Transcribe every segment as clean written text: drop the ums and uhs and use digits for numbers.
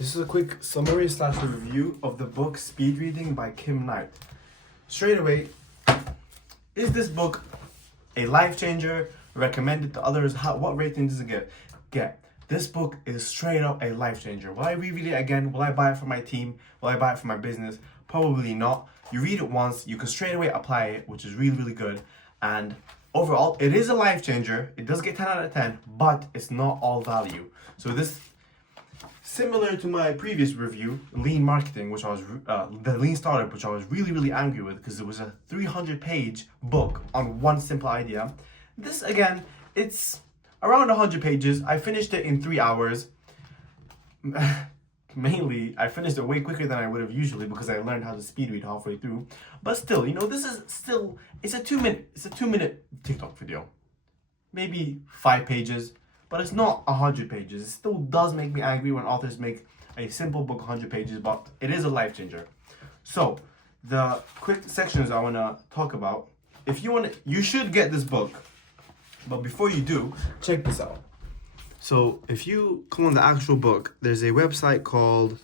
This is a quick summary / review of the book Speed Reading by Kim Knight. Straight away, is this book a life changer? Recommended to others? What rating does it get? This book is straight up a life changer. Will I reread it again? Will I buy it for my team? Will I buy it for my business? Probably not. You read it once, you can straight away apply it, which is really, really good. And overall, it is a life changer. It does get 10 out of 10, but it's not all value. So this, similar to my previous review, Lean Marketing, which I was, the Lean Startup, which I was really, really angry with because it was a 300-page book on one simple idea. This, again, it's around 100 pages. I finished it in 3 hours. Mainly, I finished it way quicker than I would have usually because I learned how to speed read halfway through. But still, this is still, it's a 2-minute TikTok video. Maybe 5 pages, but it's not 100 pages. It still does make me angry when authors make a simple book 100 pages, but it is a life changer. So, the quick sections I want to talk about. If you want, you should get this book. But before you do, check this out. So if you come on the actual book, there's a website called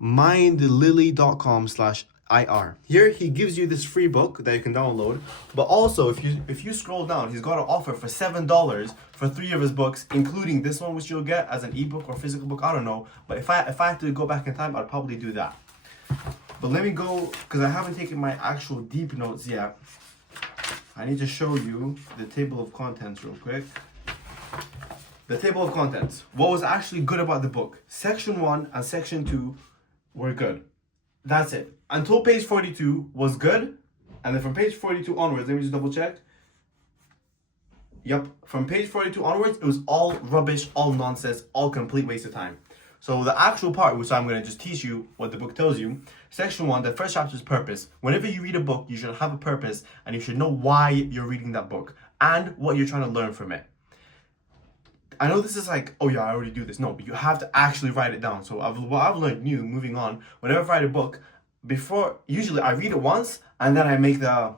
mindlily.com/IR. Here he gives you this free book that you can download. But also if you scroll down, he's got an offer for $7 for 3 of his books, including this one, which you'll get as an ebook or physical book. I don't know. But if I had to go back in time, I'd probably do that. But let me go, because I haven't taken my actual deep notes yet. I need to show you the table of contents real quick. The table of contents. What was actually good about the book? Section 1 and Section 2 were good. That's it. Until page 42 was good. And then from page 42 onwards, let me just double check. Yep. From page 42 onwards, it was all rubbish, all nonsense, all complete waste of time. So the actual part, which I'm going to just teach you what the book tells you. Section 1, the first chapter is purpose. Whenever you read a book, you should have a purpose and you should know why you're reading that book and what you're trying to learn from it. I know this is like, oh yeah, I already do this. No, but you have to actually write it down. So what I've learned new, moving on, whenever I write a book, usually I read it once and then I make the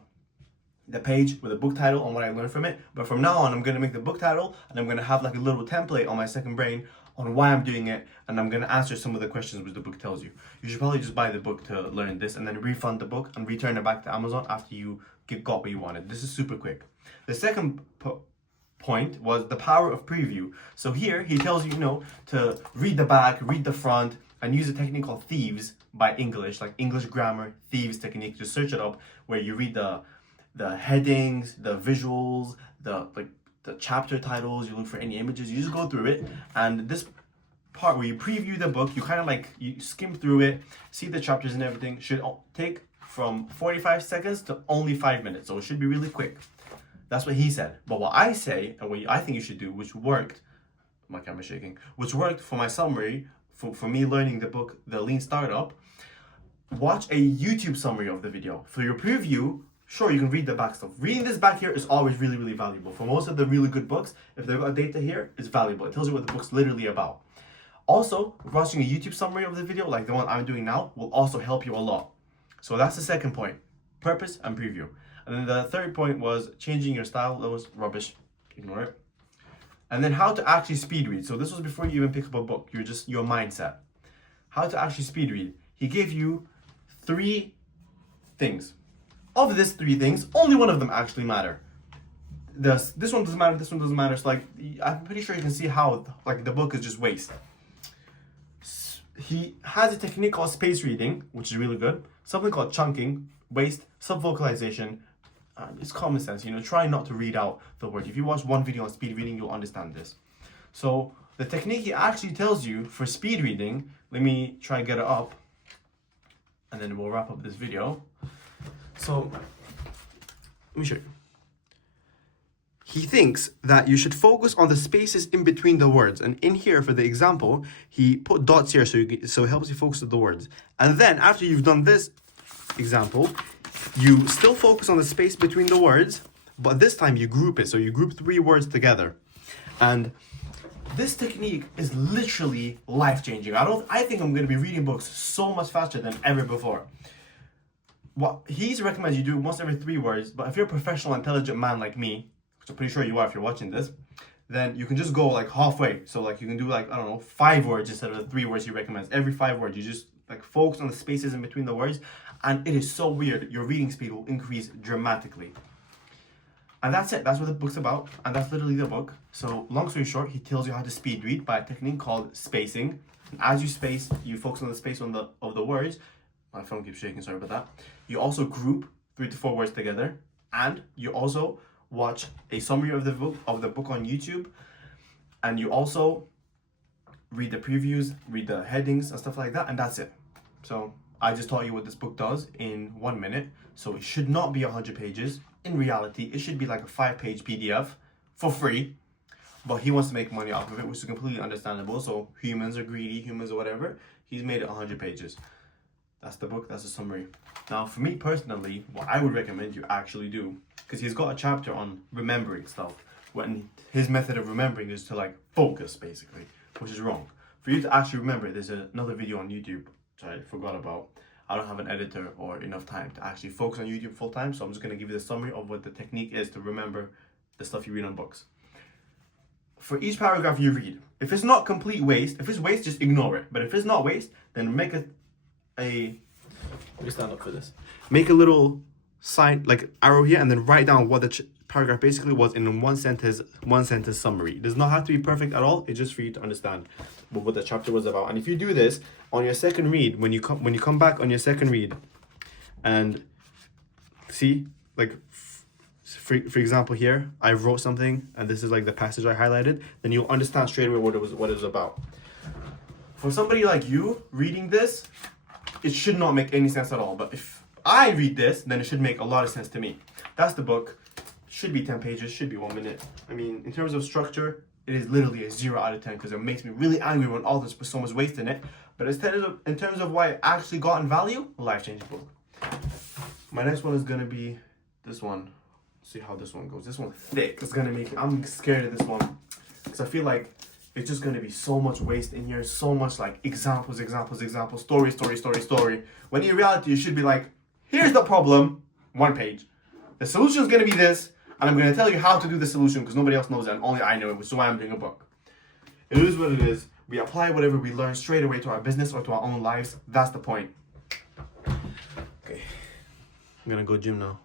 page with a book title on what I learned from it. But from now on, I'm going to make the book title and I'm going to have like a little template on my second brain on why I'm doing it, and I'm going to answer some of the questions which the book tells you. You should probably just buy the book to learn this and then refund the book and return it back to Amazon after you got what you wanted. This is super quick. The second point was the power of preview. So here he tells you, to read the back, read the front, and use a technique called Thieves by English, like English grammar, Thieves technique. Just search it up, where you read the headings, the visuals, the chapter titles, you look for any images, you just go through it. And this part where you preview the book, you skim through it, see the chapters and everything, should take from 45 seconds to only 5 minutes. So it should be really quick. That's what he said. But what I say, and what I think you should do, which worked, my camera's shaking, which worked for my summary, for me learning the book, The Lean Startup, watch a YouTube summary of the video. For your preview, sure, you can read the back stuff. Reading this back here is always really, really valuable. For most of the really good books, if they've got data here, it's valuable. It tells you what the book's literally about. Also, watching a YouTube summary of the video, like the one I'm doing now, will also help you a lot. So that's the second point. Purpose and preview. And then the third point was changing your style. That was rubbish. Ignore it. And then how to actually speed read. So this was before you even pick up a book. Your mindset. How to actually speed read. He gave you 3 things. Of these 3 things, only one of them actually matter. This one doesn't matter, this one doesn't matter. So I'm pretty sure you can see how the book is just waste. He has a technique called space reading, which is really good. Something called chunking, waste, subvocalization. It's common sense, try not to read out the word. If you watch one video on speed reading, you'll understand this. So the technique he actually tells you for speed reading, let me try and get it up, and then we'll wrap up this video. So, let me show you. He thinks that you should focus on the spaces in between the words. And in here, for the example, he put dots here so it helps you focus on the words. And then, after you've done this example, you still focus on the space between the words, but this time you group it. So you group 3 words together. And this technique is literally life-changing. I think I'm going to be reading books so much faster than ever before. What he recommends you do once every 3 words, but if you're a professional, intelligent man like me, which I'm pretty sure you are if you're watching this, then you can just go like halfway. So like you can do like, I don't know, 5 words instead of the 3 words he recommends. Every 5 words, you just like focus on the spaces in between the words, and it is so weird. Your reading speed will increase dramatically. And that's it. That's what the book's about, and that's literally the book. So long story short, he tells you how to speed read by a technique called spacing. And as you space, you focus on the space of the words. My phone keeps shaking, sorry about that. You also group 3 to 4 words together, and you also watch a summary of the book on YouTube, and you also read the previews, read the headings and stuff like that, and that's it. So I just taught you what this book does in 1 minute. So it should not be 100 pages. In reality, it should be like a 5-page PDF for free. But he wants to make money off of it, which is completely understandable. So humans are greedy, humans or whatever. He's made it 100 pages. That's the book, that's the summary. Now, for me personally, what I would recommend you actually do, because he's got a chapter on remembering stuff, when his method of remembering is to like focus, basically, which is wrong. For you to actually remember, there's another video on YouTube, which I forgot about. I don't have an editor or enough time to actually focus on YouTube full time, so I'm just going to give you the summary of what the technique is to remember the stuff you read on books. For each paragraph you read, if it's not complete waste, if it's waste, just ignore it. But if it's not waste, then make let me stand up for this. Make a little sign, like arrow here, and then write down what the paragraph basically was in one sentence summary. It does not have to be perfect at all. It's just for you to understand what the chapter was about. And if you do this on your second read, when you come back on your second read, and see, like for example here, I wrote something, and this is like the passage I highlighted, then you'll understand straight away what it was about. For somebody like you reading this, it should not make any sense at all. But if I read this, then it should make a lot of sense to me. That's the book. Should be 10 pages, should be 1 minute. I mean, in terms of structure, it is literally a 0 out of 10 because it makes me really angry when all this so much waste in it. But in terms of why it actually got in value, life-changing book. My next one is gonna be this one. Let's see how this one goes. This one's thick. It's gonna make, I'm scared of this one because I feel like it's just gonna be so much waste in here, so much like examples, story. When in reality, you should be like, here's the problem, 1 page. The solution is gonna be this, and I'm gonna tell you how to do the solution because nobody else knows it, and only I know it, which is why I'm doing a book. It is what it is. We apply whatever we learn straight away to our business or to our own lives. That's the point. Okay, I'm gonna go gym now.